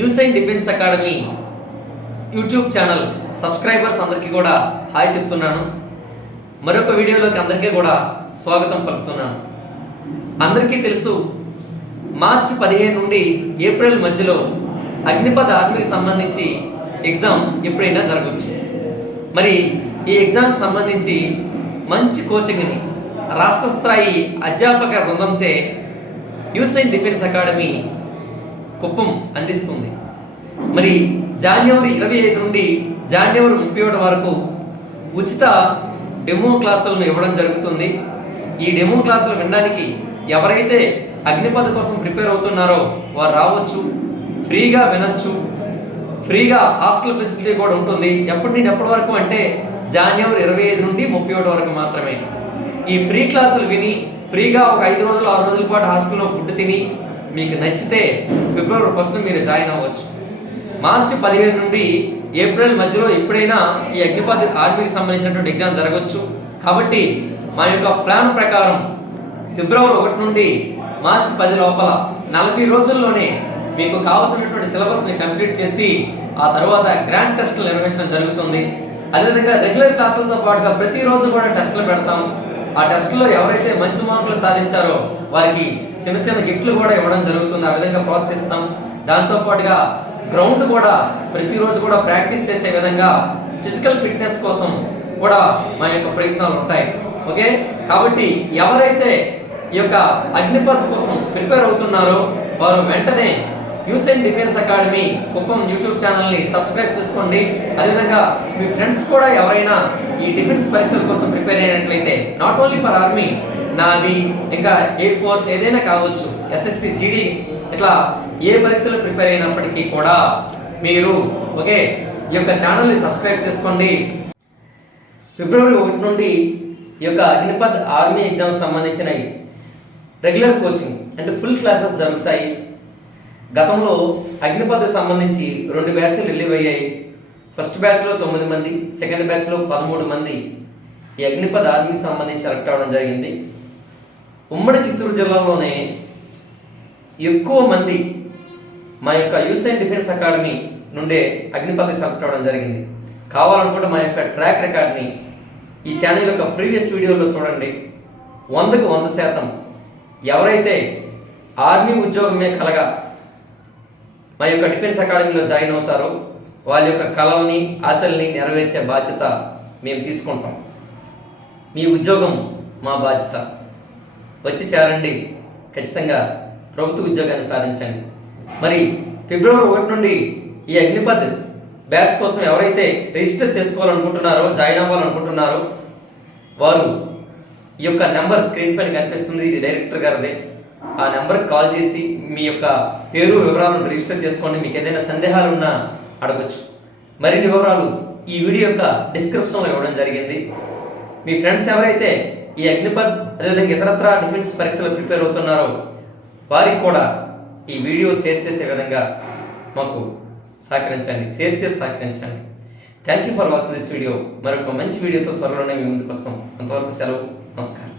యూసైన్ defence academy YouTube channel subscribers అందరికీ కూడా hi చెప్తున్నాను. మరొక వీడియోలోకి అందరికీ కూడా స్వాగతం పలుకుతున్నాను. అందరికీ తెలుసు మార్చి పదిహేను నుండి ఏప్రిల్ మధ్యలో అగ్నిపథ ఆర్మీకి సంబంధించి ఎగ్జామ్ ఎప్పుడైనా జరగవచ్చు మరి ఈ ఎగ్జామ్కి సంబంధించి మంచి కోచింగ్ని రాష్ట్ర స్థాయి అధ్యాపక బృందంచే యూసైన్ డిఫెన్స్ అకాడమీ కుప్పం అందిస్తుంది. మరి జాన్యువరి ఇరవై ఐదు నుండి జాన్యవరి ముప్పై ఒకటి వరకు ఉచిత డెమో క్లాసులను ఇవ్వడం జరుగుతుంది. ఈ డెమో క్లాసులు వినడానికి ఎవరైతే అగ్నిపథ కోసం ప్రిపేర్ అవుతున్నారో వారు రావచ్చు ఫ్రీగా వినొచ్చు. ఫ్రీగా హాస్టల్ ఫెసిలిటీ కూడా ఉంటుంది. ఎప్పటి నుండి ఎప్పటి వరకు అంటే జాన్యువరి ఇరవై ఐదు నుండి ముప్పై ఒకటి వరకు మాత్రమే. ఈ ఫ్రీ క్లాసులు విని ఫ్రీగా ఒక ఐదు రోజులు ఆరు రోజుల పాటు హాస్టల్లో ఫుడ్ తిని మీకు నచ్చితే ఫిబ్రవరి ఫస్ట్ మీరు జాయిన్ అవ్వచ్చు. మార్చి పదిహేను నుండి ఏప్రిల్ మధ్యలో ఎప్పుడైనా ఈ అగ్నిపథ్ ఆర్మీకి సంబంధించినటువంటి ఎగ్జామ్ జరగవచ్చు. కాబట్టి మా యొక్క ప్లాన్ ప్రకారం ఫిబ్రవరి ఒకటి నుండి మార్చి పది లోపల నలభై రోజుల్లోనే మీకు కావాల్సినటువంటి సిలబస్ని కంప్లీట్ చేసి ఆ తర్వాత గ్రాండ్ టెస్టులు నిర్వహించడం జరుగుతుంది. అదేవిధంగా రెగ్యులర్ క్లాసులతో పాటుగా ప్రతిరోజు కూడా టెస్టులు పెడతాము. ఆ టెస్టులో ఎవరైతే మంచి మార్కులు సాధించారో వారికి చిన్న చిన్న గిఫ్ట్లు కూడా ఇవ్వడం జరుగుతుంది. ఆ విధంగా ప్రోత్సహిస్తాం. దాంతో పాటుగా గ్రౌండ్ కూడా ప్రతిరోజు కూడా ప్రాక్టీస్ చేసే విధంగా ఫిజికల్ ఫిట్నెస్ కోసం కూడా మా యొక్క ప్రయత్నాలు ఉంటాయి. ఓకే? కాబట్టి ఎవరైతే ఈ యొక్క అగ్నిపథ్ కోసం ప్రిపేర్ అవుతున్నారో వారు వెంటనే యూసెన్ డిఫెన్స్ అకాడమీ కుప్పం యూట్యూబ్ ఛానల్ని సబ్స్క్రైబ్ చేసుకోండి. అదేవిధంగా మీ ఫ్రెండ్స్ కూడా ఎవరైనా ఈ డిఫెన్స్ పరీక్షల కోసం ప్రిపేర్ అయినట్లయితే not only for army navy ఇంకా ఎయిర్ ఫోర్స్ ఏదైనా కావచ్చు ఎస్ఎస్సి జీడీ ఇట్లా ఏ పరీక్షలు ప్రిపేర్ అయినప్పటికీ కూడా మీరు ఓకే ఈ యొక్క ఛానల్ని సబ్స్క్రైబ్ చేసుకోండి. ఫిబ్రవరి ఒకటి నుండి ఈ యొక్క అగ్నిపథ్ ఆర్మీ ఎగ్జామ్కి సంబంధించిన రెగ్యులర్ కోచింగ్ అంటే ఫుల్ క్లాసెస్ జరుగుతాయి. గతంలో అగ్నిపథ్ సంబంధించి రెండు బ్యాచ్లు రిలీవ్ అయ్యాయి. ఫస్ట్ బ్యాచ్లో తొమ్మిది మంది సెకండ్ బ్యాచ్లో పదమూడు మంది ఈ అగ్నిపథ్ ఆర్మీకి సంబంధించి సెలెక్ట్ అవ్వడం జరిగింది. ఉమ్మడి చిత్తూరు జిల్లాలోనే ఎక్కువ మంది మా యొక్క యూస్ అండ్ డిఫెన్స్ అకాడమీ నుండే అగ్నిపథ్ సెలెక్ట్ అవ్వడం జరిగింది. కావాలనుకుంటే మా యొక్క ట్రాక్ రికార్డ్ని ఈ ఛానల్ యొక్క ప్రీవియస్ వీడియోలో చూడండి. వందకు వంద శాతం ఎవరైతే ఆర్మీ ఉద్యోగమే కలగా మా యొక్క డిఫెన్స్ అకాడమీలో జాయిన్ అవుతారో వాళ్ళ యొక్క కళల్ని ఆశల్ని నెరవేర్చే బాధ్యత మేము తీసుకుంటాం. మీ ఉద్యోగం మా బాధ్యత. వచ్చి చేరండి. ఖచ్చితంగా ప్రభుత్వ ఉద్యోగాన్ని సాధించండి. మరి ఫిబ్రవరి ఒకటి నుండి ఈ అగ్నిపథ్ బ్యాచ్ కోసం ఎవరైతే రిజిస్టర్ చేసుకోవాలనుకుంటున్నారో జాయిన్ అవ్వాలనుకుంటున్నారో వారు ఈ యొక్క నెంబర్ స్క్రీన్ పైన కనిపిస్తుంది. ఇది డైరెక్టర్ గారిదే. ఆ నెంబర్కి కాల్ చేసి మీ యొక్క పేరు వివరాలను రిజిస్టర్ చేసుకోండి. మీకు ఏదైనా సందేహాలు ఉన్నా అడగచ్చు. మరిన్ని వివరాలు ఈ వీడియో యొక్క డిస్క్రిప్షన్లో ఇవ్వడం జరిగింది. మీ ఫ్రెండ్స్ ఎవరైతే ఈ అగ్నిపథ్ అదేవిధంగా ఇతరత్ర డిఫెన్స్ పరీక్షలు ప్రిపేర్ అవుతున్నారో వారికి కూడా ఈ వీడియో షేర్ చేసే విధంగా మాకు సహకరించండి. షేర్ చేసి సహకరించండి. Thank you for watching this video మరొక మంచి వీడియోతో త్వరలోనే మీ ముందుకు వస్తాం. అంతవరకు సెలవు. నమస్కారం.